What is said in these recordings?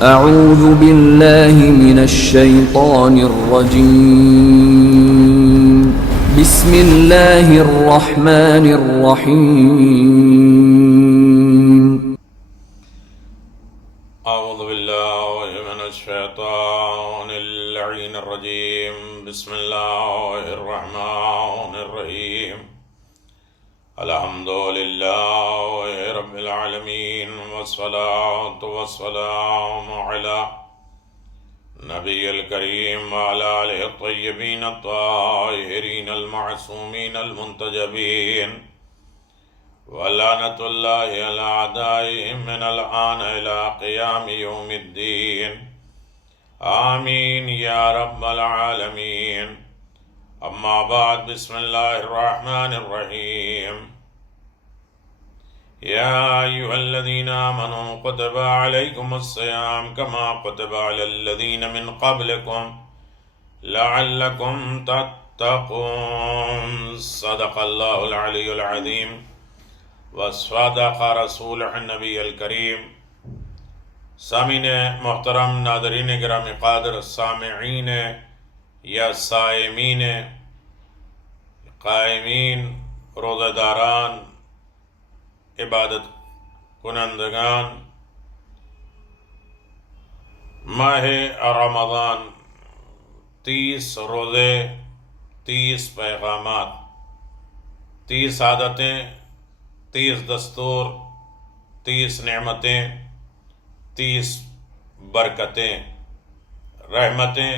أعوذ بالله من الشيطان الرجيم. بسم الله الرحمن الرحيم. اعوذ باللہ من الشیطان اللعین الرجیم. بسم اللہ الرحمن الرحیم. الحمد للہ رب العالمین والصلاة والسلام علی نبی الکریم وعلی آلہ الطیبین الطاہرین المعصومین المنتجبین وَلَعْنَةُ اللَّهِ عَلَىٰ أَعْدَائِهِمْ مِنَ الْآنِ إِلَىٰ قِيَامِ يَوْمِ الدِّينِ. آمین یا رب العالمین. اما بعد، بسم اللہ الرحمن الرحیم. یا ایہا الذین آمنوا کتب علیکم الصیام کما کتب علی الذین من قبلکم لعلکم تتقون. صدق اللہ العلی العظیم وصدق رسول النبی الکریم. سامعین محترم، ناظرین گرامی قادر، سامعین یا صائمین، قائمین، روزہ داران، عبادت کنندگان، ماہ رمضان، 30 روزے، 30 پیغامات، 30 عادتیں، 30 دستور، 30 نعمتیں، 30 برکتیں، رحمتیں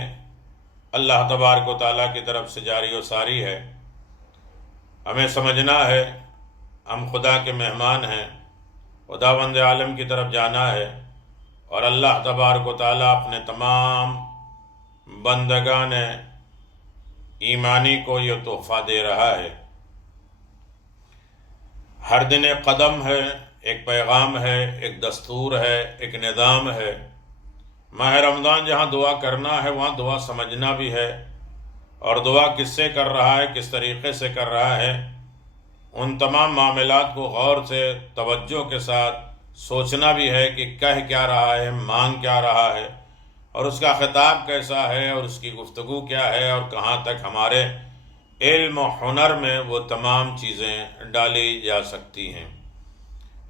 اللہ تبارک و تعالیٰ کی طرف سے جاری و ساری ہے. ہمیں سمجھنا ہے ہم خدا کے مہمان ہیں، خداوند عالم کی طرف جانا ہے، اور اللہ تبارک و تعالیٰ اپنے تمام بندگان ایمانی کو یہ تحفہ دے رہا ہے. ہر دن ایک قدم ہے، ایک پیغام ہے، ایک دستور ہے، ایک نظام ہے. ماہ رمضان جہاں دعا کرنا ہے وہاں دعا سمجھنا بھی ہے، اور دعا کس سے کر رہا ہے، کس طریقے سے کر رہا ہے، ان تمام معاملات کو غور سے توجہ کے ساتھ سوچنا بھی ہے کہ کہہ کیا رہا ہے، مانگ کیا رہا ہے، اور اس کا خطاب کیسا ہے، اور اس کی گفتگو کیا ہے، اور کہاں تک ہمارے علم و ہنر میں وہ تمام چیزیں ڈالی جا سکتی ہیں.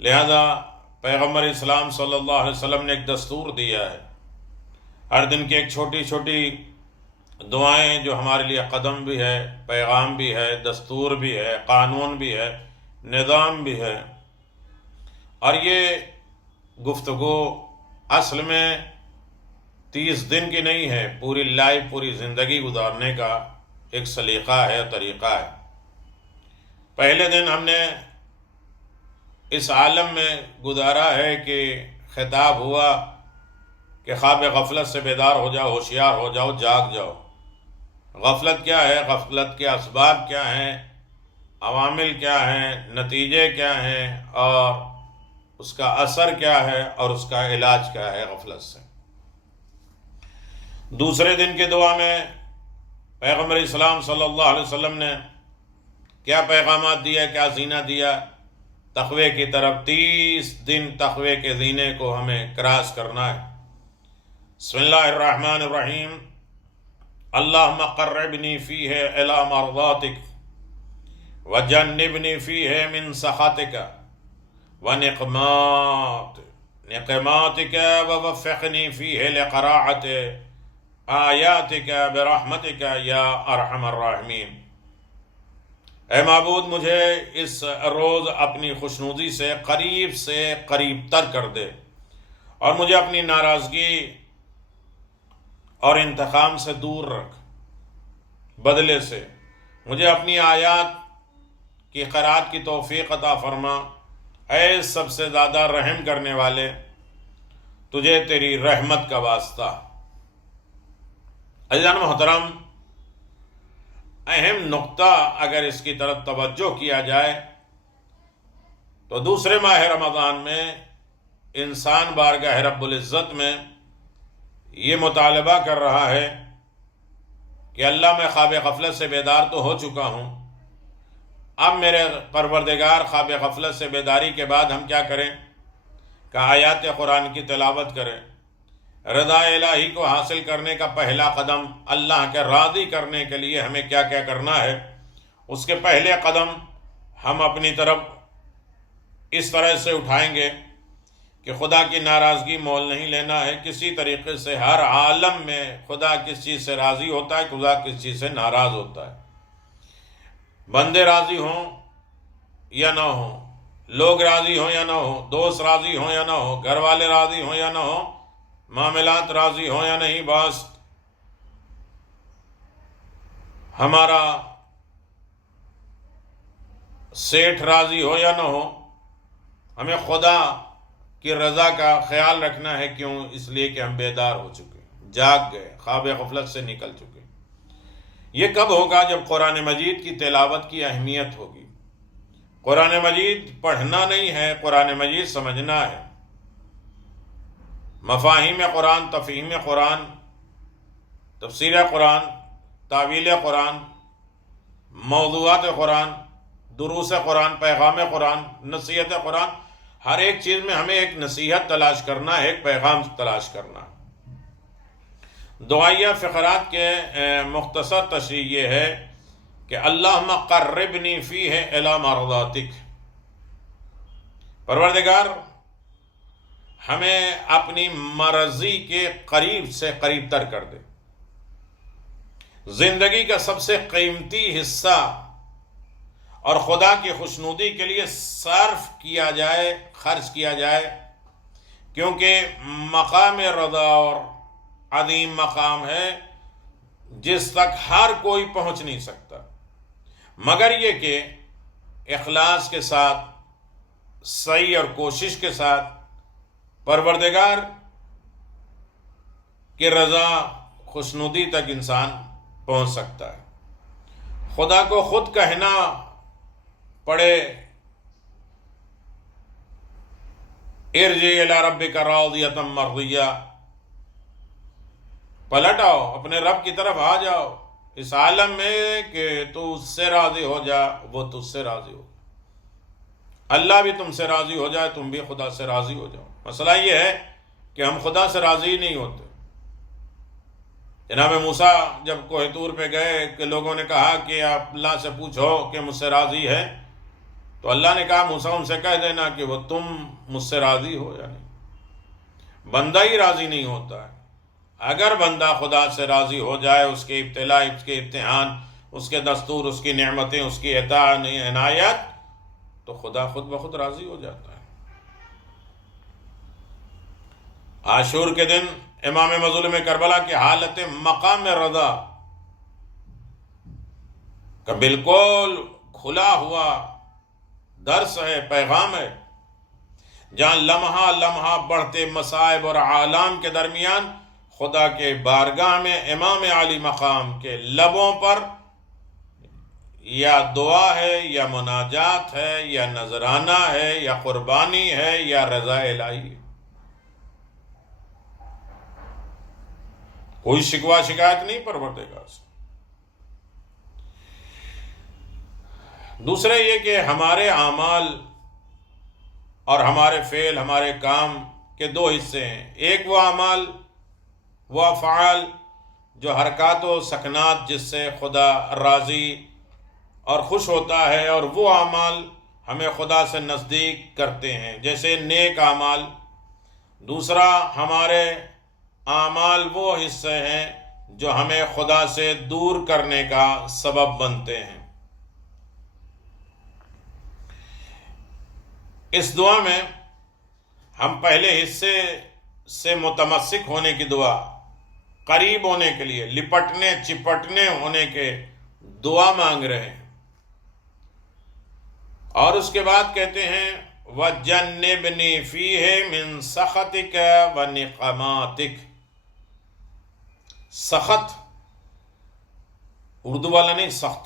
لہذا پیغمبر اسلام صلی اللہ علیہ وسلم نے ایک دستور دیا ہے. ہر دن کی ایک چھوٹی چھوٹی دعائیں جو ہمارے لیے قدم بھی ہے، پیغام بھی ہے، دستور بھی ہے، قانون بھی ہے، نظام بھی ہے. اور یہ گفتگو اصل میں 30 دن کی نہیں ہے، پوری لائف، پوری زندگی گزارنے کا ایک سلیقہ ہے، طریقہ ہے. پہلے دن ہم نے اس عالم میں گزارا ہے کہ خطاب ہوا کہ خواب غفلت سے بیدار ہو جاؤ، ہوشیار ہو جاؤ، جاگ جاؤ. غفلت کیا ہے، غفلت کے اسباب کیا ہیں، عوامل کیا ہیں، نتیجے کیا ہیں، اور اس کا اثر کیا ہے، اور اس کا علاج کیا ہے غفلت سے. دوسرے دن کی دعا میں پیغمبر اسلام صلی اللہ علیہ وسلم نے کیا پیغامات دیا، کیا زینہ دیا تقوی کی طرف. 30 دن تقوی کے زینے کو ہمیں کراس کرنا ہے. بسم اللہ الرحمن الرحیم. اللہم قربنی فیہ الی مرضاتک وجنبنی فیہ من سخطک ونقماتک ووفقنی فیہ لقراءۃ آیاتک برحمتک یا ارحم الراحمین. اے معبود، مجھے اس روز اپنی خوشنودی سے قریب تر کر دے، اور مجھے اپنی ناراضگی اور انتقام سے دور رکھ. بدلے سے مجھے اپنی آیات کی قرأت کی توفیق عطا فرما. اے سب سے زیادہ رحم کرنے والے، تجھے تیری رحمت کا واسطہ. عزیزان محترم، اہم نقطہ اگر اس کی طرف توجہ کیا جائے تو دوسرے ماہ رمضان میں انسان بارگاہ رب العزت میں یہ مطالبہ کر رہا ہے کہ اللہ میں خواب غفلت سے بیدار تو ہو چکا ہوں، اب میرے پروردگار خواب غفلت سے بیداری کے بعد ہم کیا کریں کہ آیات قرآن کی تلاوت کریں، رضا الہی کو حاصل کرنے کا پہلا قدم، اللہ کے راضی کرنے کے لیے ہمیں کیا کیا کرنا ہے، اس کے پہلے قدم ہم اپنی طرف اس طرح سے اٹھائیں گے کہ خدا کی ناراضگی مول نہیں لینا ہے کسی طریقے سے۔ ہر عالم میں خدا کس چیز سے راضی ہوتا ہے، خدا کس چیز سے ناراض ہوتا ہے۔ بندے راضی ہوں یا نہ ہوں، لوگ راضی ہوں یا نہ ہوں، دوست راضی ہوں یا نہ ہوں، گھر والے راضی ہوں یا نہ ہوں، معاملات راضی ہوں یا نہیں، بس ہمارا سیٹھ راضی ہو یا نہ ہو، ہمیں خدا کی رضا کا خیال رکھنا ہے۔ کیوں؟ اس لیے کہ ہم بیدار ہو چکے، جاگ گئے، خواب غفلت سے نکل چکے۔ یہ کب ہوگا؟ جب قرآن مجید کی تلاوت کی اہمیت ہوگی۔ قرآن مجید پڑھنا نہیں ہے، قرآن مجید سمجھنا ہے۔ مفاہیم قرآن، تفہیم قرآن، تفسیر قرآن، تعویل قرآن، موضوعات قرآن، دروس قرآن، پیغام قرآن، نصیحت قرآن، ہر ایک چیز میں ہمیں ایک نصیحت تلاش کرنا ہے، ایک پیغام تلاش کرنا ہے۔ دعائیہ فقرات کے مختصر تشریح یہ ہے کہ اللہم قربنی فیہ الی مرضاتک، پروردگار ہمیں اپنی مرضی کے قریب سے قریب تر کر دے۔ زندگی کا سب سے قیمتی حصہ اور خدا کی خوشنودی کے لیے صرف کیا جائے، خرچ کیا جائے، کیونکہ مقام رضا اور عظیم مقام ہے جس تک ہر کوئی پہنچ نہیں سکتا، مگر یہ کہ اخلاص کے ساتھ، سعی اور کوشش کے ساتھ پروردگار کی رضا، خوشنودی تک انسان پہنچ سکتا ہے۔ خدا کو خود کہنا پڑے ارجع الی ربک راضیۃ مرضیہ، پلٹ آؤ، اپنے رب کی طرف آ جاؤ اس عالم میں کہ تو اس سے راضی ہو جا، وہ تجھ سے راضی ہو، اللہ بھی تم سے راضی ہو جائے، تم بھی خدا سے راضی ہو جاؤ۔ مسئلہ یہ ہے کہ ہم خدا سے راضی نہیں ہوتے۔ جناب موسیٰ جب کوہ طور پہ گئے کہ لوگوں نے کہا کہ آپ اللہ سے پوچھو کہ مجھ سے راضی ہے، تو اللہ نے کہا موسیٰ ان سے کہہ دینا کہ وہ تم مجھ سے راضی ہو یا نہیں۔ بندہ ہی راضی نہیں ہوتا ہے۔ اگر بندہ خدا سے راضی ہو جائے، اس کے ابتلا، اس کے امتحان، اس کے دستور، اس کی نعمتیں، اس کی عنایت، تو خدا خود بخود راضی ہو جاتا ہے۔ عاشور کے دن امام مظلوم کربلا کی حالت مقام رضا کا بالکل کھلا ہوا درس ہے، پیغام ہے، جہاں لمحہ لمحہ بڑھتے مصائب اور آلام کے درمیان خدا کے بارگاہ میں امام عالی مقام کے لبوں پر یا دعا ہے، یا مناجات ہے، یا نذرانہ ہے، یا قربانی ہے، یا رضا الہی ہے۔ کوئی شکوہ شکایت نہیں پروردگار سے۔ دوسرے یہ کہ ہمارے اعمال اور ہمارے فعل، ہمارے کام کے دو حصے ہیں۔ ایک وہ اعمال، وہ افعال جو حرکات و سکنات جس سے خدا راضی اور خوش ہوتا ہے، اور وہ اعمال ہمیں خدا سے نزدیک کرتے ہیں جیسے نیک اعمال۔ دوسرا ہمارے اعمال وہ حصے ہیں جو ہمیں خدا سے دور کرنے کا سبب بنتے ہیں۔ اس دعا میں ہم پہلے حصے سے متمسک ہونے کی دعا، قریب ہونے کے لیے، لپٹنے چپٹنے ہونے کے دعا مانگ رہے ہیں، اور اس کے بعد کہتے ہیں وَجَنِّبْنِي فِيهِ مِن سَخَطِكَ وَنِقَمَاتِكَ۔ سخط اردو والا نہیں، سخت،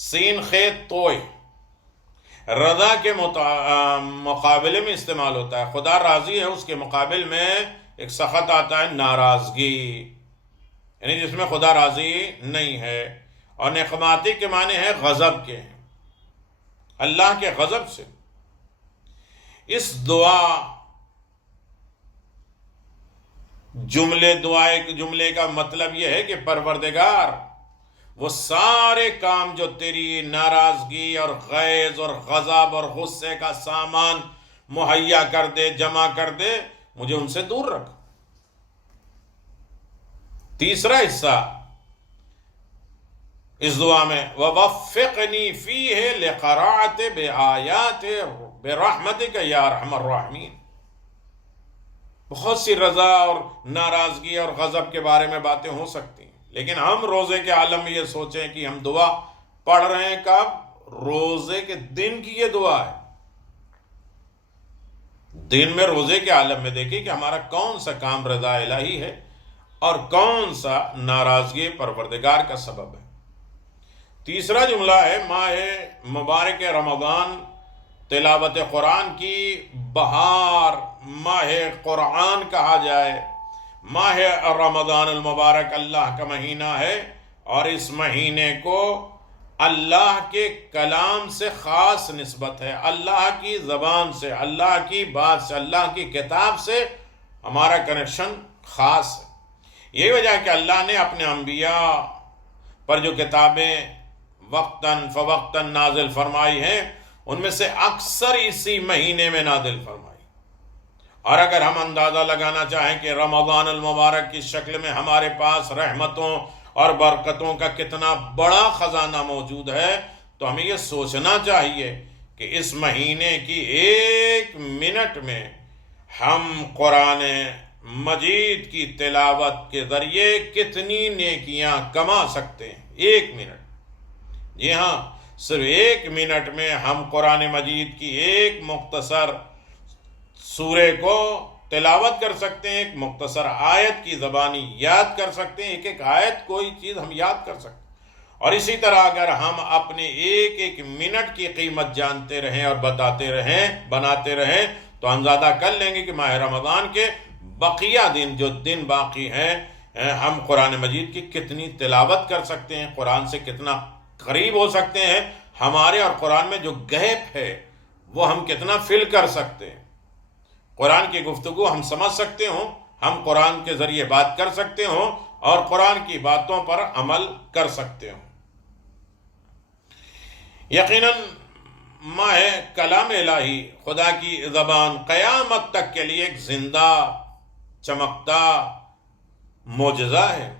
سین خیت توئے، رضا کے مقابلے میں استعمال ہوتا ہے۔ خدا راضی ہے، اس کے مقابل میں ایک سخط آتا ہے، ناراضگی، یعنی جس میں خدا راضی نہیں ہے۔ اور نقماتی کے معنی ہے غضب کے، اللہ کے غضب سے۔ اس دعا جملے کا مطلب یہ ہے کہ پروردگار وہ سارے کام جو تیری ناراضگی اور غیظ اور غضب اور غصے کا سامان مہیا کر دے، جمع کر دے، مجھے ان سے دور رکھ۔ تیسرا حصہ اس دعا میں وَوَفِّقْنِي فِيهِ لِقَرَاعَةِ بِآيَاتِ بِرَحْمَتِكَ یا ارحم الراحمین۔ بہت سی رضا اور ناراضگی اور غضب کے بارے میں باتیں ہو سکتی ہیں، لیکن ہم روزے کے عالم میں یہ سوچیں کہ ہم دعا پڑھ رہے ہیں کب؟ روزے کے دن کی یہ دعا ہے۔ دن میں روزے کے عالم میں دیکھیں کہ ہمارا کون سا کام رضا الہی ہے اور کون سا ناراضگی پروردگار کا سبب ہے۔ تیسرا جملہ ہے ماہ مبارک رمضان، تلاوت قرآن کی بہار، ماہ قرآن کہا جائے۔ ماہ رمضان المبارک اللہ کا مہینہ ہے، اور اس مہینے کو اللہ کے کلام سے خاص نسبت ہے، اللہ کی زبان سے، اللہ کی بات سے، اللہ کی کتاب سے ہمارا کنیکشن خاص ہے۔ یہی وجہ ہے کہ اللہ نے اپنے انبیاء پر جو کتابیں وقتاً فوقتاً نازل فرمائی ہیں، ان میں سے اکثر اسی مہینے میں نازل فرمائی۔ اور اگر ہم اندازہ لگانا چاہیں کہ رمضان المبارک کی شکل میں ہمارے پاس رحمتوں اور برکتوں کا کتنا بڑا خزانہ موجود ہے، تو ہمیں یہ سوچنا چاہیے کہ اس مہینے کی ایک منٹ میں ہم قرآن مجید کی تلاوت کے ذریعے کتنی نیکیاں کما سکتے ہیں۔ ایک منٹ، جی ہاں، صرف ایک منٹ میں ہم قرآن مجید کی ایک مختصر سورے کو تلاوت کر سکتے ہیں، ایک مختصر آیت کی زبانی یاد کر سکتے ہیں، ایک ایک آیت کوئی چیز ہم یاد کر سکتے ہیں۔ اور اسی طرح اگر ہم اپنے ایک ایک منٹ کی قیمت جانتے رہیں اور بناتے رہیں تو اندازہ کر لیں گے کہ ماہ رمضان کے بقیہ دن، جو دن باقی ہیں، ہم قرآن مجید کی کتنی تلاوت کر سکتے ہیں، قرآن سے کتنا قریب ہو سکتے ہیں، ہمارے اور قرآن میں جو گیپ ہے وہ ہم کتنا فل کر سکتے ہیں۔ قرآن کی گفتگو ہم سمجھ سکتے ہوں، ہم قرآن کے ذریعے بات کر سکتے ہوں اور قرآن کی باتوں پر عمل کر سکتے ہوں۔ یقیناً ماہ کلام الہی، خدا کی زبان، قیامت تک کے لیے ایک زندہ چمکتا معجزہ ہے۔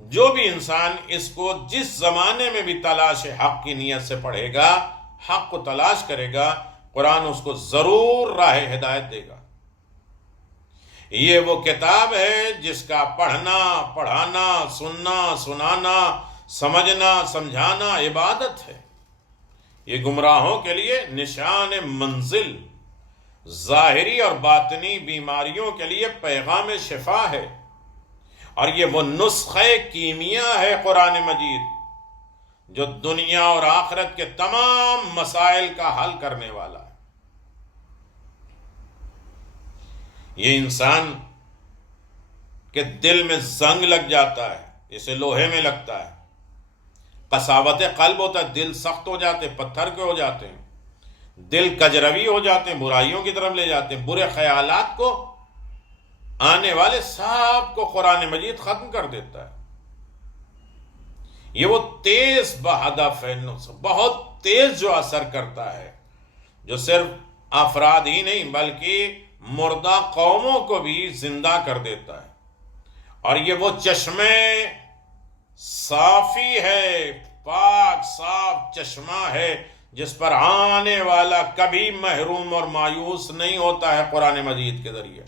جو بھی انسان اس کو جس زمانے میں بھی تلاش حق کی نیت سے پڑھے گا، حق کو تلاش کرے گا، قرآن اس کو ضرور راہ ہدایت دے گا۔ یہ وہ کتاب ہے جس کا پڑھنا، پڑھانا، سننا، سنانا، سمجھنا، سمجھانا عبادت ہے۔ یہ گمراہوں کے لیے نشان منزل، ظاہری اور باطنی بیماریوں کے لیے پیغام شفا ہے، اور یہ وہ نسخہ کیمیا ہے قرآن مجید جو دنیا اور آخرت کے تمام مسائل کا حل کرنے والا ہے۔ یہ انسان کے دل میں زنگ لگ جاتا ہے، جیسے لوہے میں لگتا ہے، قساوت قلب ہوتا ہے، دل سخت ہو جاتے، پتھر کے ہو جاتے ہیں، دل کجروی ہو جاتے ہیں، برائیوں کی طرف لے جاتے ہیں، برے خیالات کو، آنے والے سب کو قرآن مجید ختم کر دیتا ہے۔ یہ وہ تیز بہدف ہے، بہت تیز جو اثر کرتا ہے، جو صرف افراد ہی نہیں بلکہ مردہ قوموں کو بھی زندہ کر دیتا ہے۔ اور یہ وہ چشمے صافی ہے، پاک صاف چشمہ ہے جس پر آنے والا کبھی محروم اور مایوس نہیں ہوتا ہے قرآن مجید کے ذریعے۔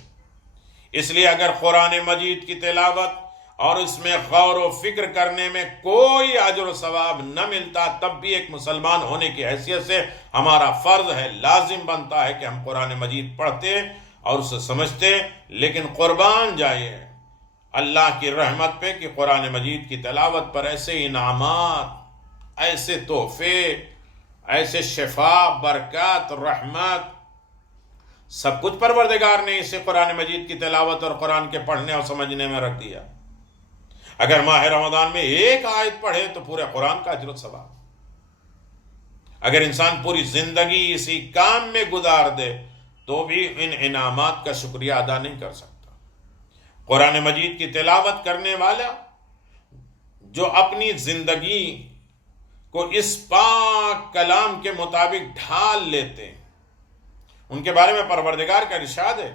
اس لیے اگر قرآن مجید کی تلاوت اور اس میں غور و فکر کرنے میں کوئی اجر و ثواب نہ ملتا، تب بھی ایک مسلمان ہونے کی حیثیت سے ہمارا فرض ہے، لازم بنتا ہے کہ ہم قرآن مجید پڑھتے اور اسے سمجھتے، لیکن قربان جائے اللہ کی رحمت پہ کہ قرآن مجید کی تلاوت پر ایسے انعامات، ایسے تحفے، ایسے شفا، برکات، رحمت، سب کچھ پروردگار نے اسے قرآن مجید کی تلاوت اور قرآن کے پڑھنے اور سمجھنے میں رکھ دیا۔ اگر ماہ رمضان میں ایک آیت پڑھے تو پورے قرآن کا اجر و ثواب۔ اگر انسان پوری زندگی اسی کام میں گزار دے تو بھی ان انعامات کا شکریہ ادا نہیں کر سکتا۔ قرآن مجید کی تلاوت کرنے والا جو اپنی زندگی کو اس پاک کلام کے مطابق ڈھال لیتے ہیں، ان کے بارے میں پروردگار کا ارشاد ہے،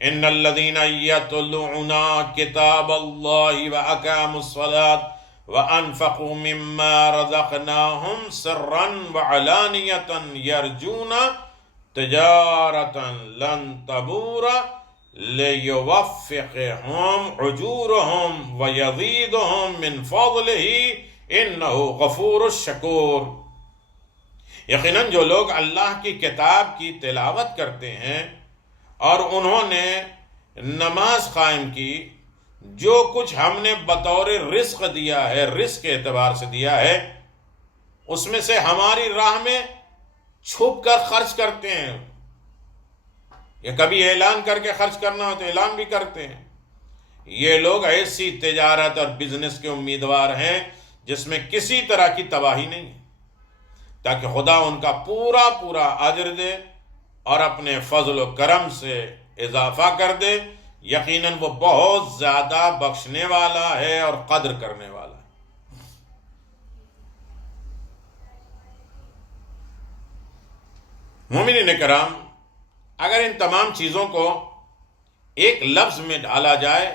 ان الذین یتلون کتاب اللہ واقاموا الصلاۃ وانفقوا مما رزقناہم سرا وعلانیۃ یرجون تجارۃ لن تبور لیوفقہم اجورہم ویزیدہم من فضلہ انہ غفور الشکور۔ یقیناً جو لوگ اللہ کی کتاب کی تلاوت کرتے ہیں اور انہوں نے نماز قائم کی، جو کچھ ہم نے بطور رزق دیا ہے، رزق کے اعتبار سے دیا ہے، اس میں سے ہماری راہ میں چھپ کر خرچ کرتے ہیں، یا کبھی اعلان کر کے خرچ کرنا ہو تو اعلان بھی کرتے ہیں، یہ لوگ ایسی تجارت اور بزنس کے امیدوار ہیں جس میں کسی طرح کی تباہی نہیں ہے، تاکہ خدا ان کا پورا پورا اجر دے اور اپنے فضل و کرم سے اضافہ کر دے۔ یقیناً وہ بہت زیادہ بخشنے والا ہے اور قدر کرنے والا ہے۔ مومنین کرام، اگر ان تمام چیزوں کو ایک لفظ میں ڈالا جائے،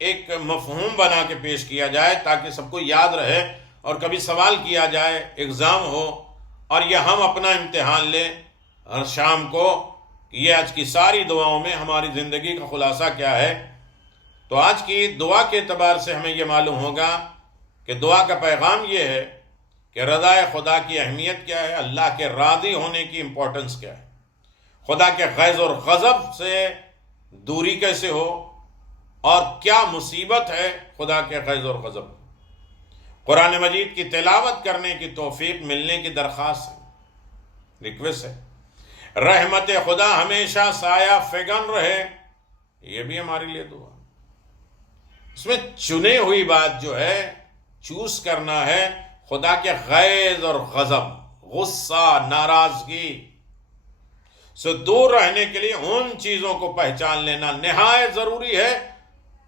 ایک مفہوم بنا کے پیش کیا جائے تاکہ سب کو یاد رہے، اور کبھی سوال کیا جائے، ایگزام ہو اور یہ ہم اپنا امتحان لیں اور شام کو یہ آج کی ساری دعاؤں میں ہماری زندگی کا خلاصہ کیا ہے، تو آج کی دعا کے اعتبار سے ہمیں یہ معلوم ہوگا کہ دعا کا پیغام یہ ہے کہ رضا خدا کی اہمیت کیا ہے، اللہ کے راضی ہونے کی امپورٹنس کیا ہے، خدا کے غیظ اور غضب سے دوری کیسے ہو، اور کیا مصیبت ہے خدا کے غیظ اور غضب۔ قرآن مجید کی تلاوت کرنے کی توفیق ملنے کی درخواست ہے، ریکویسٹ ہے۔ رحمت خدا ہمیشہ سایہ فگن رہے، یہ بھی ہمارے لیے دعا۔ اس میں چنے ہوئی بات جو ہے، چوز کرنا ہے خدا کے غیظ اور غضب، غصہ، ناراضگی سے دور رہنے کے لیے ان چیزوں کو پہچان لینا نہایت ضروری ہے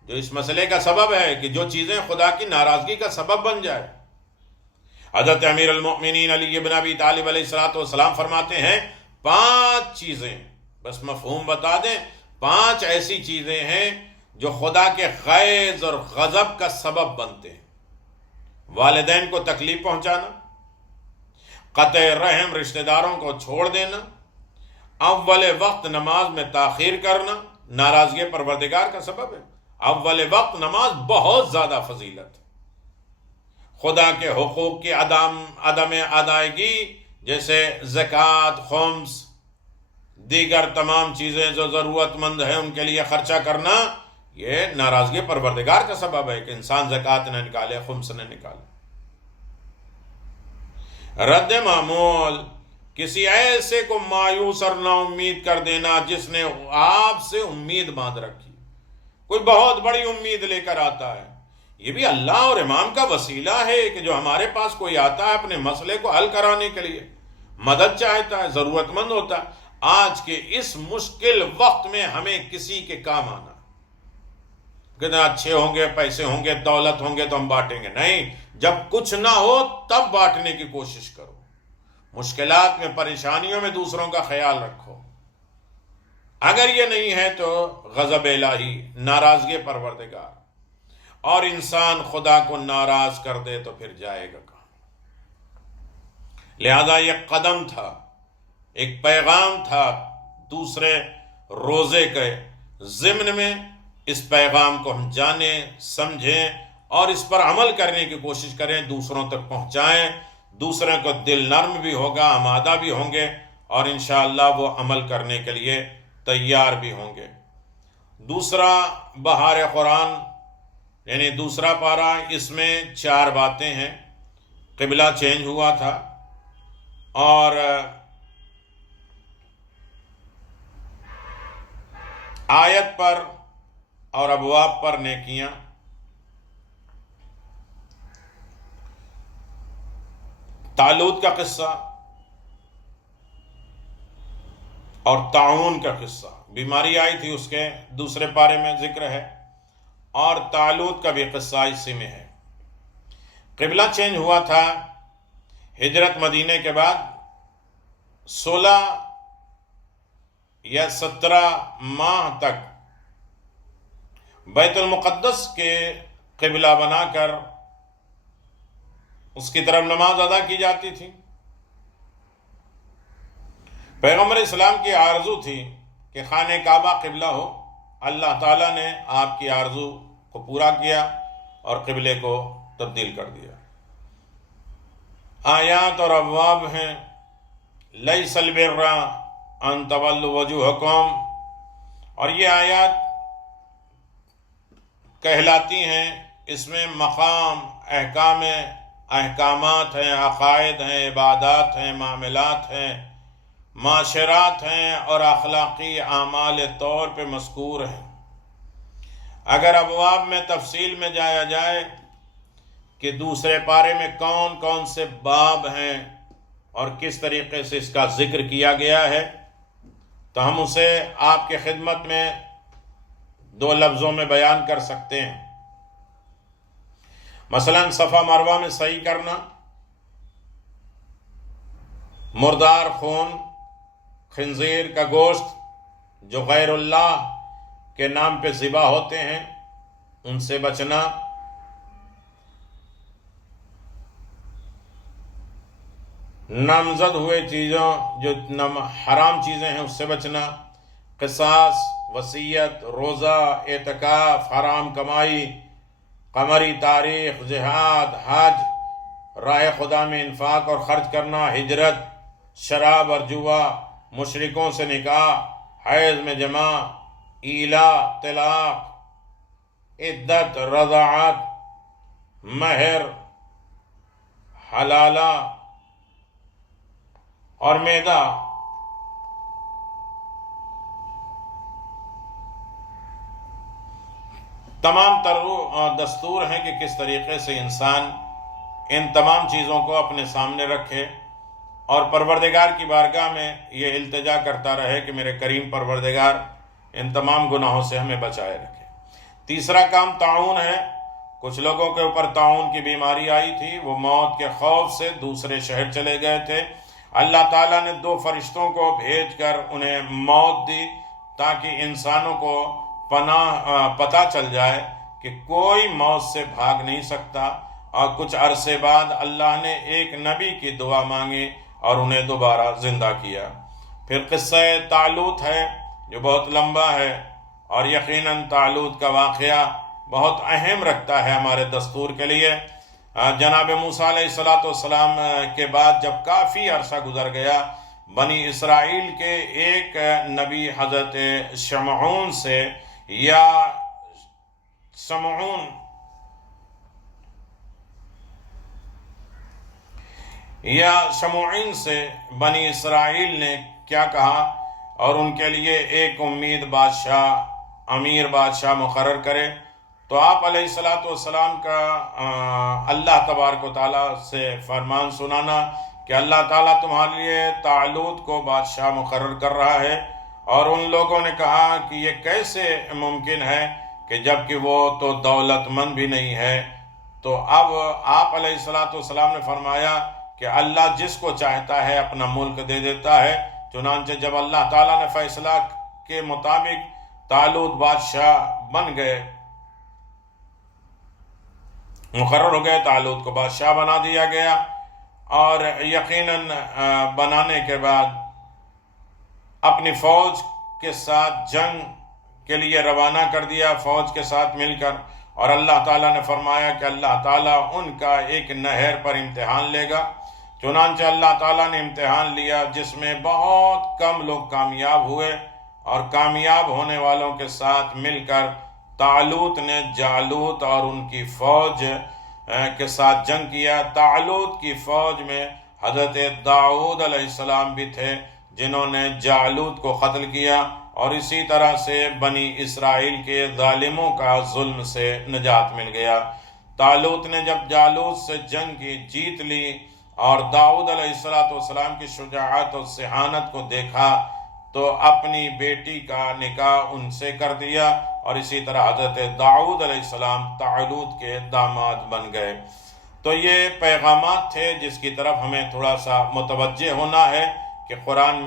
جو اس مسئلے کا سبب ہے کہ جو چیزیں خدا کی ناراضگی کا سبب بن جائے۔ حضرت امیر المؤمنین علی بن ابی طالب علیہ السلام فرماتے ہیں 5 چیزیں، بس مفہوم بتا دیں، 5 ایسی چیزیں ہیں جو خدا کے غیظ اور غضب کا سبب بنتے ہیں۔ والدین کو تکلیف پہنچانا، قطع رحم رشتہ داروں کو چھوڑ دینا، اول وقت نماز میں تاخیر کرنا ناراضگی پروردگار کا سبب ہے۔ اول وقت نماز بہت زیادہ فضیلت ہے۔ خدا کے حقوق کی عدم ادائیگی جیسے زکوٰۃ، خمس، دیگر تمام چیزیں جو ضرورت مند ہیں ان کے لیے خرچہ کرنا، یہ ناراضگی پروردگار کا سبب ہے کہ انسان زکوٰۃ نہ نکالے، خمس نہ نکالے۔ رد معمول، کسی ایسے کو مایوس اور نا امید کر دینا جس نے آپ سے امید باندھ رکھی، کوئی بہت بڑی امید لے کر آتا ہے، یہ بھی اللہ اور امام کا وسیلہ ہے کہ جو ہمارے پاس کوئی آتا ہے اپنے مسئلے کو حل کرانے کے لیے، مدد چاہتا ہے، ضرورت مند ہوتا ہے۔ آج کے اس مشکل وقت میں ہمیں کسی کے کام آنا، کتنے اچھے ہوں گے، پیسے ہوں گے، دولت ہوں گے تو ہم بانٹیں گے، نہیں، جب کچھ نہ ہو تب بانٹنے کی کوشش کرو۔ مشکلات میں، پریشانیوں میں دوسروں کا خیال رکھو۔ اگر یہ نہیں ہے تو غضب الہی، ناراضگی پروردگار، اور انسان خدا کو ناراض کر دے تو پھر جائے گا کہاں۔ لہذا یہ قدم تھا، ایک پیغام تھا دوسرے روزے کے ضمن میں، اس پیغام کو ہم جانیں، سمجھیں اور اس پر عمل کرنے کی کوشش کریں، دوسروں تک پہنچائیں، دوسروں کو دل نرم بھی ہوگا، آمادہ بھی ہوں گے، اور انشاءاللہ وہ عمل کرنے کے لیے تیار بھی ہوں گے۔ دوسرا بہار قرآن یعنی دوسرا پارہ، اس میں 4 باتیں ہیں۔ قبلہ چینج ہوا تھا، اور آیت پر اور ابواب پر نیکیاں، طالوت کا قصہ اور طاعون کا قصہ، بیماری آئی تھی اس کے دوسرے پارے میں ذکر ہے، اور طالوت کا بھی قصہ اسی میں ہے۔ قبلہ چینج ہوا تھا ہجرت مدینے کے بعد 16 یا 17 ماہ تک بیت المقدس کے قبلہ بنا کر اس کی طرف نماز ادا کی جاتی تھی۔ پیغمبر اسلام کی آرزو تھی کہ خانہ کعبہ قبلہ ہو، اللہ تعالیٰ نے آپ کی آرزو کو پورا کیا اور قبلے کو تبدیل کر دیا۔ آیات اور ابواب ہیں، لیس البر ان تولوا وجوہکم، اور یہ آیات کہلاتی ہیں، اس میں مقام، احکامات ہیں، عقائد ہیں، عبادات ہیں، معاملات ہیں، معاشرات ہیں اور اخلاقی اعمال طور پہ مذکور ہیں۔ اگر ابواب میں تفصیل میں جایا جائے کہ دوسرے پارے میں کون کون سے باب ہیں اور کس طریقے سے اس کا ذکر کیا گیا ہے، تو ہم اسے آپ کے خدمت میں 2 لفظوں میں بیان کر سکتے ہیں۔ مثلا صفا مروہ میں سعی کرنا، مردار خون، خنزیر کا گوشت جو غیر اللہ کے نام پہ ذبح ہوتے ہیں ان سے بچنا، نامزد ہوئے چیزوں جو حرام چیزیں ہیں اس سے بچنا، قصاص، وصیت، روزہ، اعتکاف، حرام کمائی، قمری تاریخ، جہاد، حج، راہ خدا میں انفاق اور خرچ کرنا، ہجرت، شراب اور جوا، مشرکوں سے نکاح، حیض میں جماع، ایلا، طلاق، عدت، رضاعت، مہر، حلالہ اور میدہ۔ تمام دستور ہیں کہ کس طریقے سے انسان ان تمام چیزوں کو اپنے سامنے رکھے اور پروردگار کی بارگاہ میں یہ التجا کرتا رہے کہ میرے کریم پروردگار ان تمام گناہوں سے ہمیں بچائے رکھے۔ تیسرا کام تعاون ہے۔ کچھ لوگوں کے اوپر تعاون کی بیماری آئی تھی، وہ موت کے خوف سے دوسرے شہر چلے گئے تھے۔ اللہ تعالیٰ نے 2 فرشتوں کو بھیج کر انہیں موت دی تاکہ انسانوں کو پتہ چل جائے کہ کوئی موت سے بھاگ نہیں سکتا، اور کچھ عرصے بعد اللہ نے ایک نبی کی دعا مانگی اور انہیں دوبارہ زندہ کیا۔ پھر قصہ طالوت ہے جو بہت لمبا ہے، اور یقیناً طالوت کا واقعہ بہت اہم رکھتا ہے ہمارے دستور کے لیے۔ جناب موسیٰ علیہ السلام کے بعد جب کافی عرصہ گزر گیا، بنی اسرائیل کے ایک نبی حضرت شمعون سے یا شمعون سے بنی اسرائیل نے کیا کہا، اور ان کے لیے ایک امیر بادشاہ مقرر کرے، تو آپ علیہ السلام کا اللہ تبارک و تعالیٰ سے فرمان سنانا کہ اللہ تعالیٰ تمہارے لیے طالوت کو بادشاہ مقرر کر رہا ہے۔ اور ان لوگوں نے کہا کہ یہ کیسے ممکن ہے کہ جبکہ وہ تو دولت مند بھی نہیں ہے۔ تو اب آپ علیہ السلام نے فرمایا کہ اللہ جس کو چاہتا ہے اپنا ملک دے دیتا ہے۔ چنانچہ جب اللہ تعالیٰ نے فیصلہ کے مطابق طالوت بادشاہ بن گئے، مقرر ہو گئے، طالوت کو بادشاہ بنا دیا گیا، اور یقیناً بنانے کے بعد اپنی فوج کے ساتھ جنگ کے لیے روانہ کر دیا، فوج کے ساتھ مل کر، اور اللہ تعالیٰ نے فرمایا کہ اللہ تعالیٰ ان کا ایک نہر پر امتحان لے گا۔ چنانچہ اللہ تعالیٰ نے امتحان لیا جس میں بہت کم لوگ کامیاب ہوئے، اور کامیاب ہونے والوں کے ساتھ مل کر طالوت نے جالوت اور ان کی فوج کے ساتھ جنگ کیا۔ طالوت کی فوج میں حضرت داؤد علیہ السلام بھی تھے جنہوں نے جالوت کو قتل کیا، اور اسی طرح سے بنی اسرائیل کے ظالموں کا ظلم سے نجات مل گیا۔ طالوت نے جب جالوت سے جنگ کی، جیت لی، اور داؤد علیہ السلام کی شجاعت اور ذہانت کو دیکھا، تو اپنی بیٹی کا نکاح ان سے کر دیا، اور اسی طرح حضرت داؤد علیہ السلام طالوت کے داماد بن گئے۔ تو یہ پیغامات تھے جس کی طرف ہمیں تھوڑا سا متوجہ ہونا ہے کہ قرآن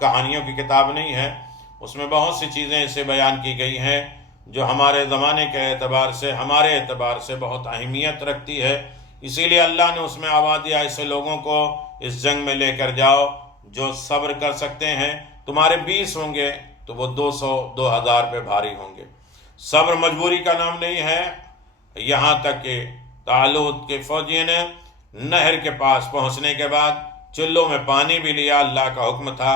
کہانیوں کی کتاب نہیں ہے، اس میں بہت سی چیزیں اسے بیان کی گئی ہیں جو ہمارے زمانے کے اعتبار سے، ہمارے اعتبار سے بہت اہمیت رکھتی ہے۔ اسی لیے اللہ نے اس میں آواز دیا، ایسے لوگوں کو اس جنگ میں لے کر جاؤ جو صبر کر سکتے ہیں، تمہارے 20 ہوں گے تو وہ 200 2000 پہ بھاری ہوں گے۔ صبر مجبوری کا نام نہیں ہے، یہاں تک کہ طالوت کے فوجی نے نہر کے پاس پہنچنے کے بعد چلوں میں پانی بھی لیا، اللہ کا حکم تھا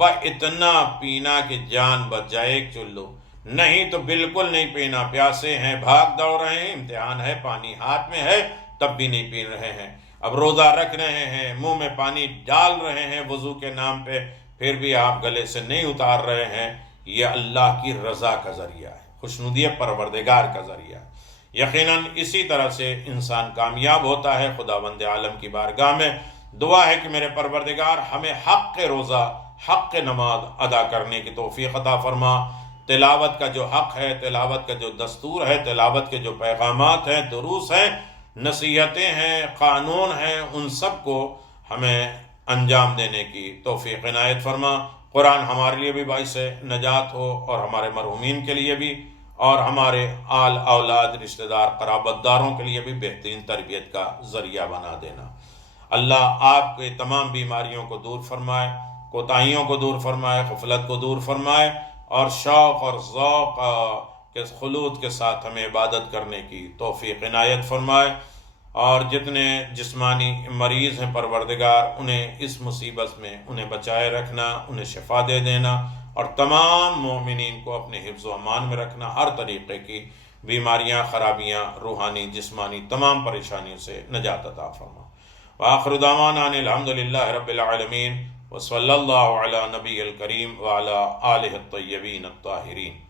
اتنا پینا کہ جان بچ جائے ایک چلو، نہیں تو بالکل نہیں پینا، پیاسے ہیں، بھاگ دوڑ رہے ہیں، امتحان ہے، پانی ہاتھ میں ہے تب بھی نہیں پی رہے ہیں، اب روزہ رکھ رہے ہیں، منہ میں پانی ڈال رہے ہیں وضو کے نام پہ، پھر بھی آپ گلے سے نہیں اتار رہے ہیں۔ یہ اللہ کی رضا کا ذریعہ ہے، خوشنودی پروردگار کا ذریعہ ہے۔ یقیناً اسی طرح سے انسان کامیاب ہوتا ہے۔ خداوند عالم کی بارگاہ میں دعا ہے کہ میرے پروردگار ہمیں حق روزہ، حق نماز ادا کرنے کی توفیق عطا فرما۔ تلاوت کا جو حق ہے، تلاوت کا جو دستور ہے، تلاوت کے جو پیغامات ہیں، دروس ہیں، نصیحتیں ہیں، قانون ہیں، ان سب کو ہمیں انجام دینے کی توفیق عنایت فرما۔ قرآن ہمارے لیے بھی باعث نجات ہو، اور ہمارے مرحومین کے لیے بھی، اور ہمارے آل اولاد، رشتہ دار، قرابت داروں کے لیے بھی بہترین تربیت کا ذریعہ بنا دینا۔ اللہ آپ کے تمام بیماریوں کو دور فرمائے، کوتاہیوں کو دور فرمائے، غفلت کو دور فرمائے، اور شوق اور ذوق کے خلوص کے ساتھ ہمیں عبادت کرنے کی توفیق عنایت فرمائے۔ اور جتنے جسمانی مریض ہیں پروردگار، انہیں اس مصیبت میں انہیں بچائے رکھنا، انہیں شفا دے دینا، اور تمام مومنین کو اپنے حفظ و امان میں رکھنا، ہر طریقے کی بیماریاں، خرابیاں، روحانی، جسمانی، تمام پریشانیوں سے نجات عطا فرما۔ وآخر دعوانا ان الحمد للہ رب العالمین، وصلی اللہ علی نبی الکریم وعلی آلہ الطیبین الطاہرین۔